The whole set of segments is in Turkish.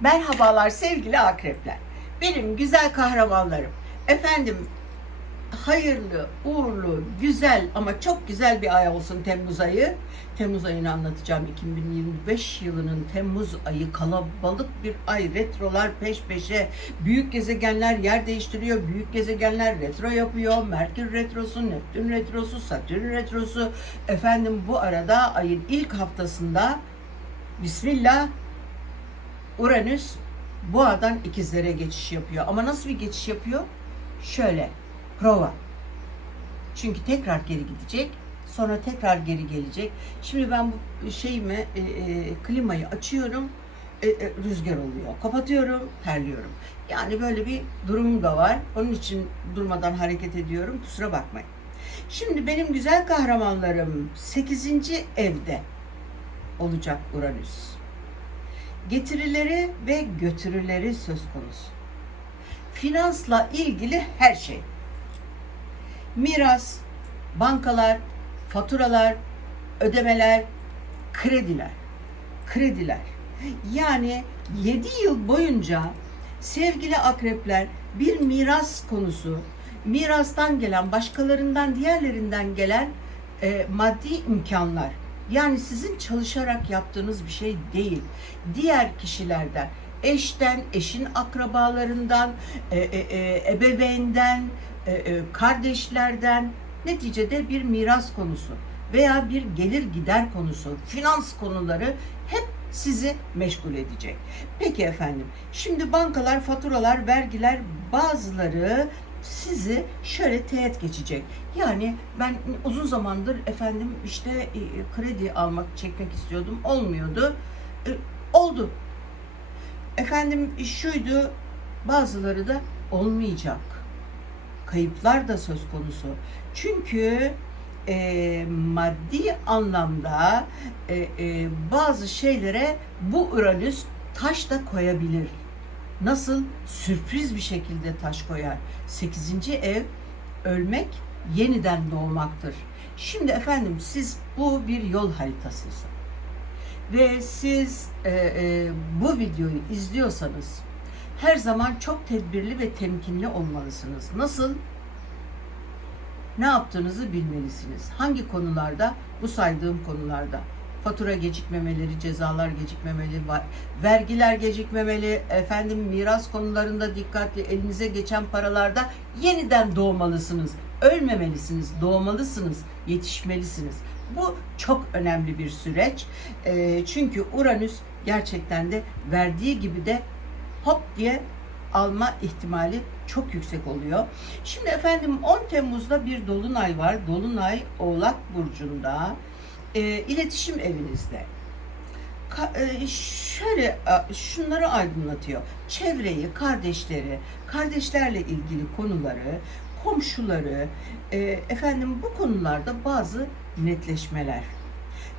Merhabalar sevgili akrepler. Benim güzel kahramanlarım. Efendim hayırlı, uğurlu, güzel ama çok güzel bir ay olsun Temmuz ayı. Temmuz ayını anlatacağım. 2025 yılının Temmuz ayı kalabalık bir ay. Retrolar peş peşe. Büyük gezegenler yer değiştiriyor. Büyük gezegenler retro yapıyor. Merkür retrosu, Neptün retrosu, Satürn retrosu. Efendim bu arada ayın ilk haftasında Bismillah Uranüs boğadan ikizlere geçiş yapıyor. Ama nasıl bir geçiş yapıyor? Şöyle, prova. Çünkü tekrar geri gidecek, sonra tekrar geri gelecek. Şimdi ben bu şeyimi, e, e, klimayı açıyorum, e, e, rüzgar oluyor. Kapatıyorum, terliyorum. Yani böyle bir durum da var. Onun için durmadan hareket ediyorum. Kusura bakmayın. Şimdi benim güzel kahramanlarım 8. evde olacak Uranüs getirileri ve götürüleri söz konusu. Finansla ilgili her şey. Miras, bankalar, faturalar, ödemeler, krediler. Krediler. Yani 7 yıl boyunca sevgili akrepler bir miras konusu, mirastan gelen, başkalarından, diğerlerinden gelen e, maddi imkanlar. Yani sizin çalışarak yaptığınız bir şey değil. Diğer kişilerden, eşten, eşin akrabalarından, e, e, e, ebeveynden, e, e, kardeşlerden neticede bir miras konusu veya bir gelir gider konusu, finans konuları hep sizi meşgul edecek. Peki efendim, şimdi bankalar, faturalar, vergiler bazıları sizi şöyle teğet geçecek. Yani ben uzun zamandır efendim işte e, kredi almak, çekmek istiyordum. Olmuyordu. E, oldu. Efendim şuydu, bazıları da olmayacak. Kayıplar da söz konusu. Çünkü e, maddi anlamda e, e, bazı şeylere bu Uranüs taş da koyabilir. Nasıl? Sürpriz bir şekilde taş koyar. 8. ev ölmek yeniden doğmaktır. Şimdi efendim siz bu bir yol haritasısı. Ve siz e, e, bu videoyu izliyorsanız her zaman çok tedbirli ve temkinli olmalısınız. Nasıl? Ne yaptığınızı bilmelisiniz. Hangi konularda? Bu saydığım konularda fatura gecikmemeleri, cezalar gecikmemeli, var. vergiler gecikmemeli, efendim miras konularında dikkatli, elinize geçen paralarda yeniden doğmalısınız. Ölmemelisiniz, doğmalısınız, yetişmelisiniz. Bu çok önemli bir süreç. E, çünkü Uranüs gerçekten de verdiği gibi de hop diye alma ihtimali çok yüksek oluyor. Şimdi efendim 10 Temmuz'da bir dolunay var. Dolunay Oğlak burcunda e, iletişim evinizde. Ka, e, şöyle e, şunları aydınlatıyor. Çevreyi, kardeşleri, kardeşlerle ilgili konuları, komşuları, e, efendim bu konularda bazı netleşmeler.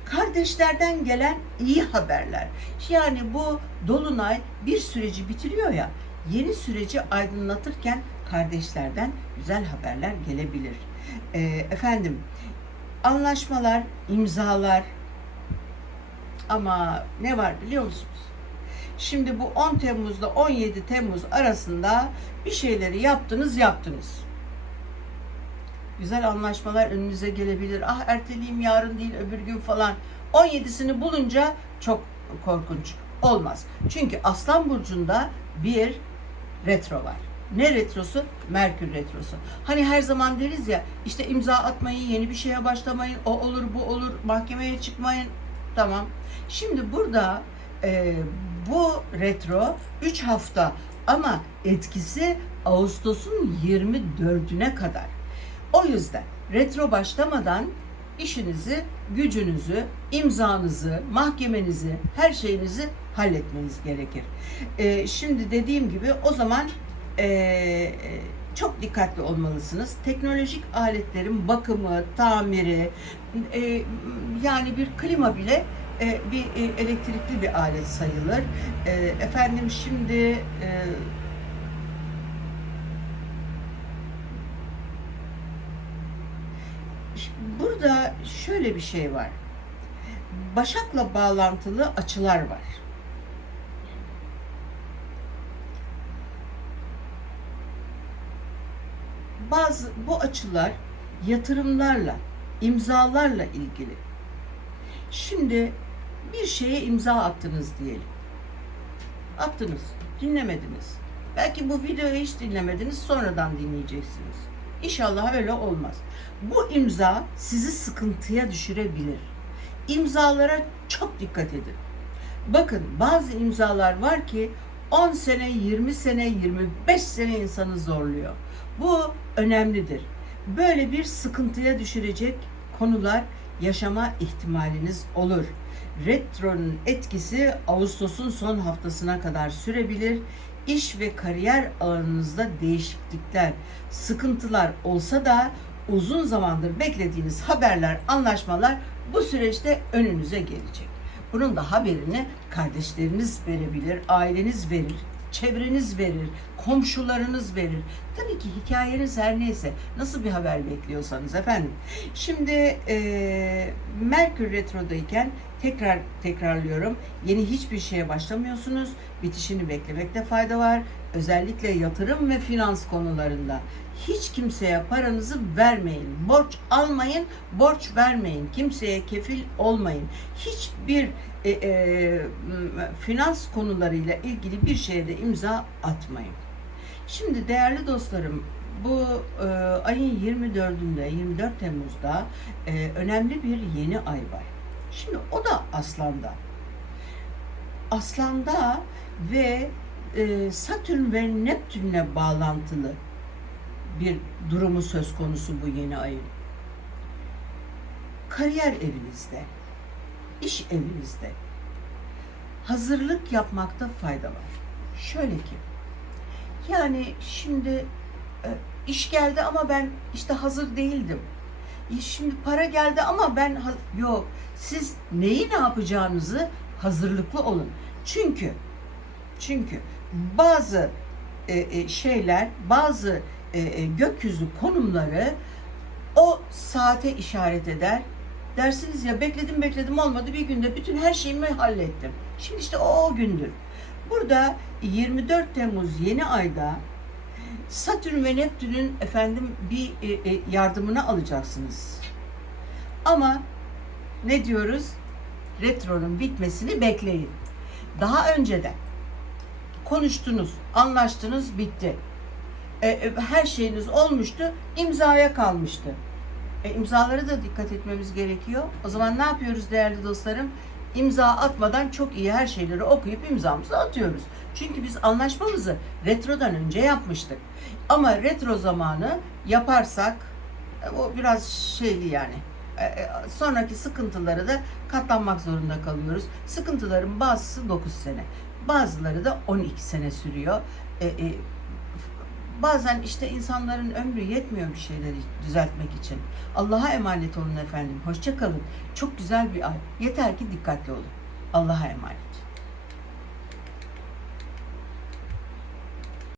Kardeşlerden gelen iyi haberler. Yani bu dolunay bir süreci bitiriyor ya. Yeni süreci aydınlatırken kardeşlerden güzel haberler gelebilir. E, efendim anlaşmalar, imzalar ama ne var biliyor musunuz? Şimdi bu 10 Temmuz'da 17 Temmuz arasında bir şeyleri yaptınız yaptınız. Güzel anlaşmalar önünüze gelebilir. Ah erteleyeyim yarın değil öbür gün falan. 17'sini bulunca çok korkunç olmaz. Çünkü Aslan Burcu'nda bir retro var. Ne retrosu? Merkür retrosu. Hani her zaman deriz ya işte imza atmayın, yeni bir şeye başlamayın, o olur bu olur, mahkemeye çıkmayın. Tamam. Şimdi burada e, bu retro 3 hafta ama etkisi Ağustos'un 24'üne kadar. O yüzden retro başlamadan işinizi, gücünüzü, imzanızı, mahkemenizi, her şeyinizi halletmeniz gerekir. Ee, şimdi dediğim gibi o zaman e, çok dikkatli olmalısınız. Teknolojik aletlerin bakımı, tamiri, e, yani bir klima bile e, bir e, elektrikli bir alet sayılır. E, efendim şimdi e, burada şöyle bir şey var. Başak'la bağlantılı açılar var. Bazı bu açılar yatırımlarla, imzalarla ilgili. Şimdi bir şeye imza attınız diyelim. Attınız, dinlemediniz. Belki bu videoyu hiç dinlemediniz, sonradan dinleyeceksiniz. İnşallah öyle olmaz. Bu imza sizi sıkıntıya düşürebilir. İmzalara çok dikkat edin. Bakın bazı imzalar var ki 10 sene, 20 sene, 25 sene insanı zorluyor. Bu önemlidir. Böyle bir sıkıntıya düşürecek konular yaşama ihtimaliniz olur. Retro'nun etkisi Ağustos'un son haftasına kadar sürebilir. İş ve kariyer alanınızda değişiklikler, sıkıntılar olsa da uzun zamandır beklediğiniz haberler, anlaşmalar bu süreçte önünüze gelecek. Bunun da haberini kardeşleriniz verebilir, aileniz verir, çevreniz verir, komşularınız verir. Tabii ki hikayeniz her neyse, nasıl bir haber bekliyorsanız efendim. Şimdi e, Merkür Retro'dayken tekrar tekrarlıyorum. Yeni hiçbir şeye başlamıyorsunuz. Bitişini beklemekte fayda var. Özellikle yatırım ve finans konularında hiç kimseye paranızı vermeyin. Borç almayın, borç vermeyin. Kimseye kefil olmayın. Hiçbir e, e, finans konularıyla ilgili bir şeye de imza atmayın. Şimdi değerli dostlarım bu e, ayın 24'ünde 24 Temmuz'da e, önemli bir yeni ay var. Şimdi o da Aslan'da. Aslan'da ve e, Satürn ve Neptün'le bağlantılı bir durumu söz konusu bu yeni ayın. Kariyer evinizde, iş evinizde hazırlık yapmakta fayda var. Şöyle ki, yani şimdi e, iş geldi ama ben işte hazır değildim. E, Şimdi para geldi ama ben yok. Siz neyi ne yapacağınızı hazırlıklı olun. Çünkü çünkü bazı e, şeyler, bazı gökyüzü konumları o saate işaret eder. Dersiniz ya bekledim bekledim olmadı bir günde bütün her şeyimi hallettim. Şimdi işte o, o gündür. Burada 24 Temmuz yeni ayda Satürn ve Neptün'ün efendim bir e, e, yardımını alacaksınız. Ama ne diyoruz? Retronun bitmesini bekleyin. Daha önceden konuştunuz, anlaştınız, bitti. E, her şeyiniz olmuştu, imzaya kalmıştı. E, imzalara da dikkat etmemiz gerekiyor. O zaman ne yapıyoruz değerli dostlarım? İmza atmadan çok iyi her şeyleri okuyup imzamızı atıyoruz. Çünkü biz anlaşmamızı retrodan önce yapmıştık. Ama retro zamanı yaparsak e, o biraz şeyli yani. E, e, sonraki sıkıntıları da katlanmak zorunda kalıyoruz. Sıkıntıların bazısı 9 sene, bazıları da 12 sene sürüyor. E, e, bazen işte insanların ömrü yetmiyor bir şeyleri düzeltmek için. Allah'a emanet olun efendim. Hoşça kalın. Çok güzel bir ay. Yeter ki dikkatli olun. Allah'a emanet.